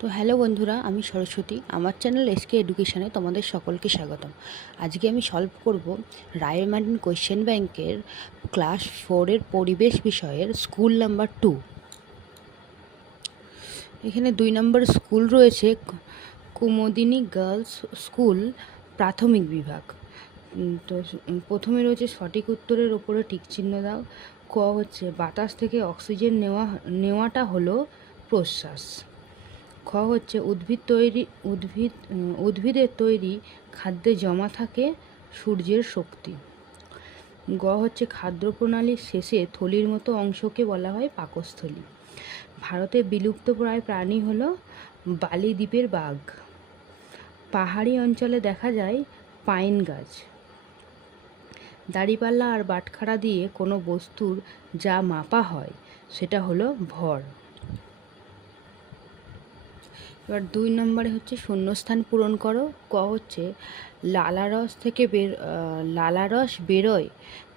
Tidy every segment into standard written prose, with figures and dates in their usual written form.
তো হ্যালো বন্ধুরা, আমি সরস্বতী। আমার চ্যানেল এসকে এডুকেশনে তোমাদের সকলকে স্বাগতম। আজকে আমি সলভ করব রায়মার্টিন কোয়েশ্চেন ব্যাংকের ক্লাস 4-এর পরিবেশ বিষয়ের স্কুল নাম্বার 2। এখানে 2 নম্বর স্কুল রয়েছে কুমুদিনী গার্লস স্কুল প্রাথমিক বিভাগ। তো প্রথমে রয়েছে সঠিক উত্তরের ওপরে টিক চিহ্ন দাও। ক হচ্ছে বাতাস থেকে অক্সিজেন নেওয়াটা হলো প্রশ্বাস। খ হচ্ছে উদ্ভিদের তৈরি খাদ্যে জমা থাকে সূর্যের শক্তি। গ হচ্ছে খাদ্য প্রণালীর শেষে থলির মতো অংশকে বলা হয় পাকস্থলী। ভারতে বিলুপ্তপ্রায় প্রাণী হলো বালি দ্বীপের বাঘ। পাহাড়ি অঞ্চলে দেখা যায় পাইন গাছ। দাঁড়িপাল্লা আর বাটখারা দিয়ে কোনো বস্তুর যা মাপা হয় সেটা হলো ভর। এবার 2 নম্বরে হচ্ছে শূন্যস্থান পূরণ করো। ক হচ্ছে লালারস বেরোয়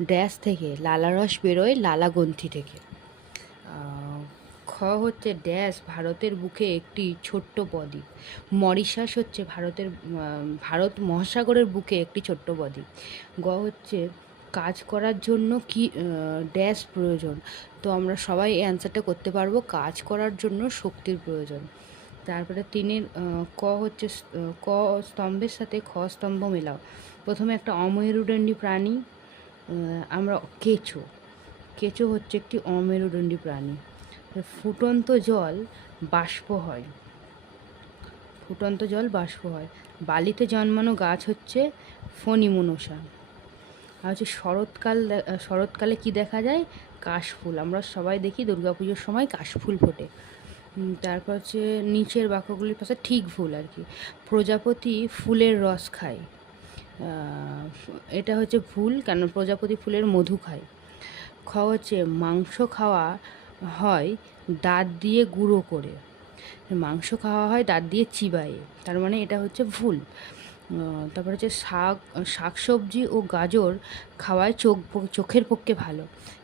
ড্যাশ থেকে, লালারস বেরোয় লালাগ্রন্থি থেকে। খ হচ্ছে ড্যাশ ভারতের বুকে একটি ছোট্ট বদ্বীপ। মরিশাস হচ্ছে ভারত মহাসাগরের বুকে একটি ছোট্ট বদ্বীপ। গ হচ্ছে কাজ করার জন্য কি ড্যাশ প্রয়োজন। তো আমরা সবাই এই অ্যান্সারটা করতে পারবো, কাজ করার জন্য শক্তির প্রয়োজন। তারপরে 3-এর ক হচ্ছে ক স্তম্ভের সাথে খ স্তম্ভ মেলাও। প্রথমে একটা অমেরুদণ্ডী প্রাণী, আমরা কেঁচো হচ্ছে একটি অমেরুদণ্ডী প্রাণী। ফুটন্ত জল বাষ্প হয়। বালিতে জন্মানো গাছ হচ্ছে ফণিমনসা। আর হচ্ছে শরৎকালে কি দেখা যায়? কাশফুল। আমরা সবাই দেখি দুর্গাপুজোর সময় কাশফুল ফোটে। তারপর হচ্ছে নিচের বাক্যগুলির পাশে ঠিক ভুল আর কি। প্রজাপতি ফুলের রস খায়, এটা হচ্ছে ভুল, কারণ প্রজাপতি ফুলের মধু খায়। খ হচ্ছে মাংস খাওয়া হয় দাঁত দিয়ে গুঁড়ো করে। মাংস খাওয়া হয় দাঁত দিয়ে চিবায়ে, তার মানে এটা হচ্ছে ভুল। তারপর হচ্ছে শাকসবজি ও গাজর খাওয়ায় চোখের পক্ষে ভালো,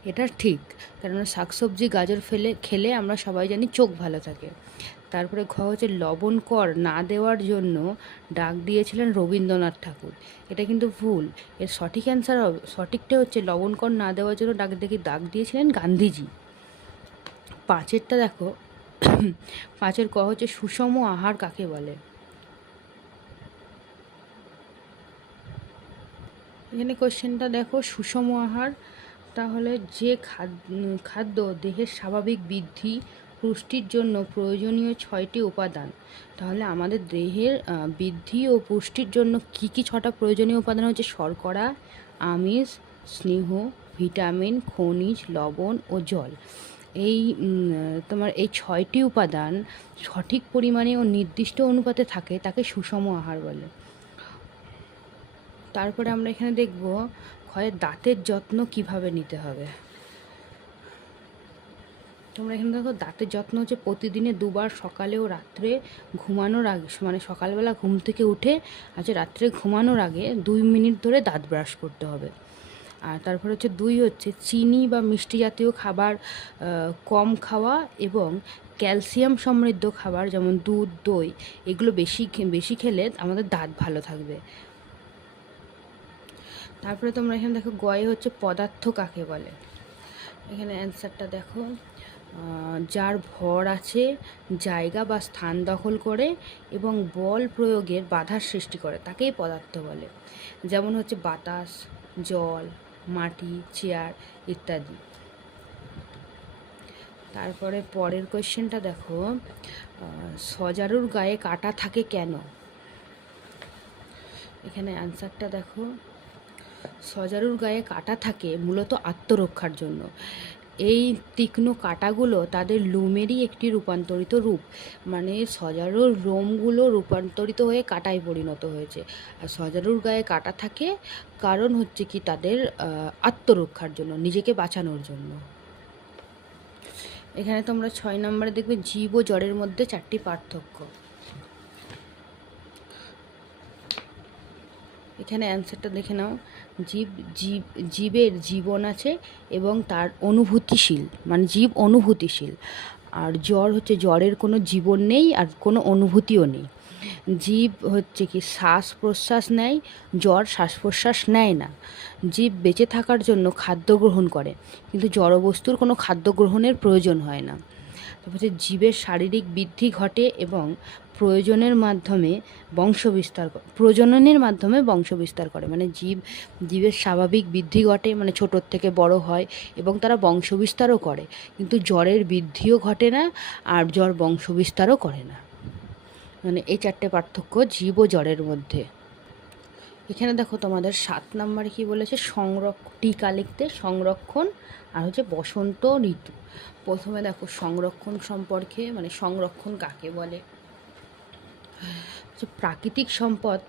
এটা ঠিক, কেননা শাকসবজি গাজর খেলে আমরা সবাই জানি চোখ ভালো থাকে। তারপরে ঘ হচ্ছে লবণ কর না দেওয়ার জন্য ডাক দিয়েছিলেন রবীন্দ্রনাথ ঠাকুর, এটা কিন্তু ভুল। এর সঠিকটা হচ্ছে লবণ কর না দেওয়ার জন্য ডাক দিয়েছিলেন গান্ধীজি। 5-এরটা দেখো। 5-এর ক হচ্ছে সুষম আহার কাকে বলে। এখানে কোশ্চেনটা দেখো, সুষম আহার তাহলে যে খাদ্য দেহের স্বাভাবিক বৃদ্ধি পুষ্টির জন্য প্রয়োজনীয় 6টি উপাদান। তাহলে আমাদের দেহের বৃদ্ধি ও পুষ্টির জন্য কী 6টা প্রয়োজনীয় উপাদান হচ্ছে শর্করা, আমিষ, স্নেহ, ভিটামিন, খনিজ, লবণ ও জল। এই 6টি উপাদান সঠিক পরিমাণে ও নির্দিষ্ট অনুপাতে থাকে, তাকে সুষম আহার বলে। তারপরে আমরা এখানে দেখব দাঁতের যত্ন কিভাবে নিতে হবে। তোমরা এখানে দেখো, দাঁতের যত্ন হচ্ছে প্রতিদিনে 2 বার, সকালে ও রাত্রে ঘুমানোর আগে, মানে সকালবেলা ঘুম থেকে উঠে রাত্রে ঘুমানোর আগে 2 মিনিট ধরে দাঁত ব্রাশ করতে হবে। আর তারপর হচ্ছে 2 হচ্ছে চিনি বা মিষ্টি জাতীয় খাবার কম খাওয়া এবং ক্যালসিয়াম সমৃদ্ধ খাবার যেমন দুধ, দই এগুলো বেশি খেলে আমাদের দাঁত ভালো থাকবে। তারপরে তোমরা এখানে দেখো গয়ে হচ্ছে পদার্থ কাকে বলে। এখানে অ্যান্সারটা দেখো, যার ভর আছে, জায়গা বা স্থান দখল করে এবং বল প্রয়োগের বাধার সৃষ্টি করে, তাকেই পদার্থ বলে। যেমন হচ্ছে বাতাস, জল, মাটি, চেয়ার ইত্যাদি। তারপরে পরের কোয়েশ্চেনটা দেখো, সজারুর গায়ে কাঁটা থাকে কেন। এখানে অ্যান্সারটা দেখো, সজারুর গায়ে কাঁটা থাকে মূলত আত্মরক্ষার জন্য। এই তীক্ষ্ণ কাঁটাগুলো তাদের লোমেরই একটি রূপান্তরিত রূপ, মানে সজারুর লোমগুলো রূপান্তরিত হয়ে কাঁটায় পরিণত হয়েছে। আর সজারুর গায়ে কাঁটা থাকে কারণ হচ্ছে কি তাদের আত্মরক্ষার জন্য, নিজেকে বাঁচানোর জন্য। এখানে তোমরা 6 নম্বরে দেখবে জীব ও জড়ের মধ্যে 4টি পার্থক্য। এখানে অ্যান্সারটা দেখে নাও, জীবের জীবন আছে এবং তার অনুভূতিশীল, মানে জীব অনুভূতিশীল। আর জ্বর হচ্ছে জ্বরের কোনো জীবন নেই আর কোনো অনুভূতিও নেই। জীব হচ্ছে কি শ্বাস প্রশ্বাস নেয়, জ্বর শ্বাস প্রশ্বাস নেয় না। জীব বেঁচে থাকার জন্য খাদ্য গ্রহণ করে, কিন্তু জড়বস্তুর কোনো খাদ্য গ্রহণের প্রয়োজন হয় না। তারপর হচ্ছে জীবের শারীরিক বৃদ্ধি ঘটে এবং প্রজননের মাধ্যমে বংশ বিস্তার করে। মানে জীবের স্বাভাবিক বৃদ্ধি ঘটে, মানে ছোটোর থেকে বড় হয় এবং তারা বংশ বিস্তারও করে, কিন্তু জ্বরের বৃদ্ধিও ঘটে না আর জ্বর বংশ বিস্তারও করে না। মানে এই 4টে পার্থক্য জীব ও জ্বরের মধ্যে। এখানে দেখো তোমাদের 7 নম্বরে কী বলেছে, টিকা লিখতে সংরক্ষণ আর হচ্ছে বসন্ত ঋতু। প্রথমে দেখো সংরক্ষণ সম্পর্কে, মানে সংরক্ষণ কাকে বলে। প্রাকৃতিক সম্পদ,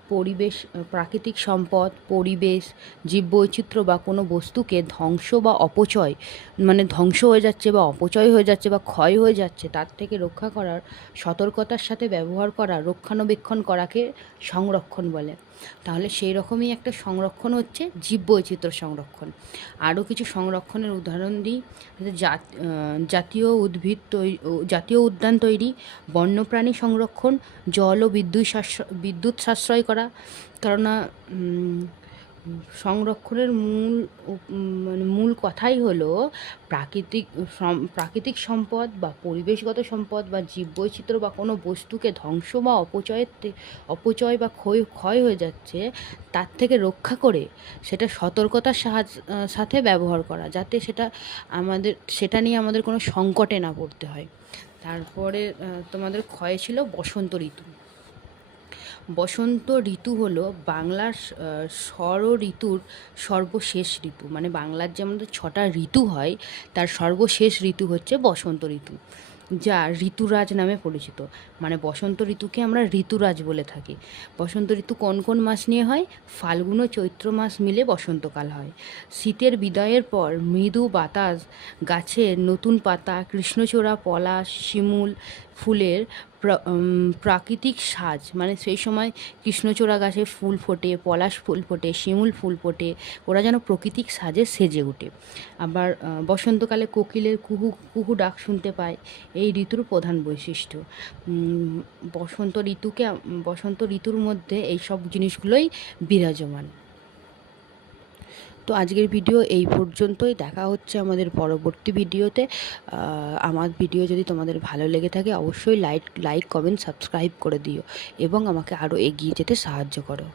পরিবেশ, জীববৈচিত্র্য বা কোনো বস্তুকে ধ্বংস হয়ে যাচ্ছে বা অপচয় হয়ে যাচ্ছে বা ক্ষয় হয়ে যাচ্ছে তার থেকে রক্ষা করার সতর্কতার সাথে ব্যবহার করা, রক্ষণাবেক্ষণ করাকে সংরক্ষণ বলে। তাহলে সেই রকমই একটা সংরক্ষণ হচ্ছে জীববৈচিত্র্য সংরক্ষণ। আরও কিছু সংরক্ষণের উদাহরণ দিই। জাতীয় উদ্যান তৈরি, বন্যপ্রাণী সংরক্ষণ, জল ও বিদ্যুৎ সাশ্রয় করা। কেননা সংরক্ষণের মূল কথাই হলো প্রাকৃতিক সম্পদ বা পরিবেশগত সম্পদ বা জীববৈচিত্র্য বা কোনো বস্তুকে ধ্বংস বা অপচয় বা ক্ষয় হয়ে যাচ্ছে তার থেকে রক্ষা করে সেটা সতর্কতার সাথে ব্যবহার করা, যাতে সেটা নিয়ে আমাদের কোনো সংকটে না পড়তে হয়। তারপরে তোমাদের ক্ষয় ছিল বসন্ত ঋতু। বসন্ত ঋতু হলো বাংলার ঋতুর সর্বশেষ ঋতু। মানে বাংলার যে আমাদের 6টা ঋতু হয় তার সর্বশেষ ঋতু হচ্ছে বসন্ত ঋতু, যা ঋতুরাজ নামে পরিচিত। মানে বসন্ত ঋতুকে আমরা ঋতুরাজ বলে থাকি। বসন্ত ঋতু কোন কোন মাস নিয়ে হয়? ফাল্গুন ও চৈত্র মাস মিলে বসন্তকাল হয়। শীতের বিদায়ের পর মৃদু বাতাস, গাছের নতুন পাতা, কৃষ্ণচূড়া, পলাশ, শিমুল ফুলের প্রাকৃতিক সাজ। মানে সেই সময় কৃষ্ণচূড়া গাছে ফুল ফোটে, পলাশ ফুল ফোটে, শিমুল ফুল ফোটে, ওরা যেন প্রাকৃতিক সাজে সেজে ওঠে। আবার বসন্তকালে কোকিলের কুহু কুহু ডাক শুনতে পায়, এই ঋতুর প্রধান বৈশিষ্ট্য। বসন্ত ঋতুর মধ্যে এই সব জিনিসগুলোই বিরাজমান। তো আজকের ভিডিও এই পর্যন্তই। দেখা হচ্ছে আমাদের পরবর্তী ভিডিওতে। আমার ভিডিও যদি তোমাদের ভালো লেগে থাকে অবশ্যই লাইক কমেন্ট সাবস্ক্রাইব করে দিও এবং আমাকে আরও এগিয়ে যেতে সাহায্য করো।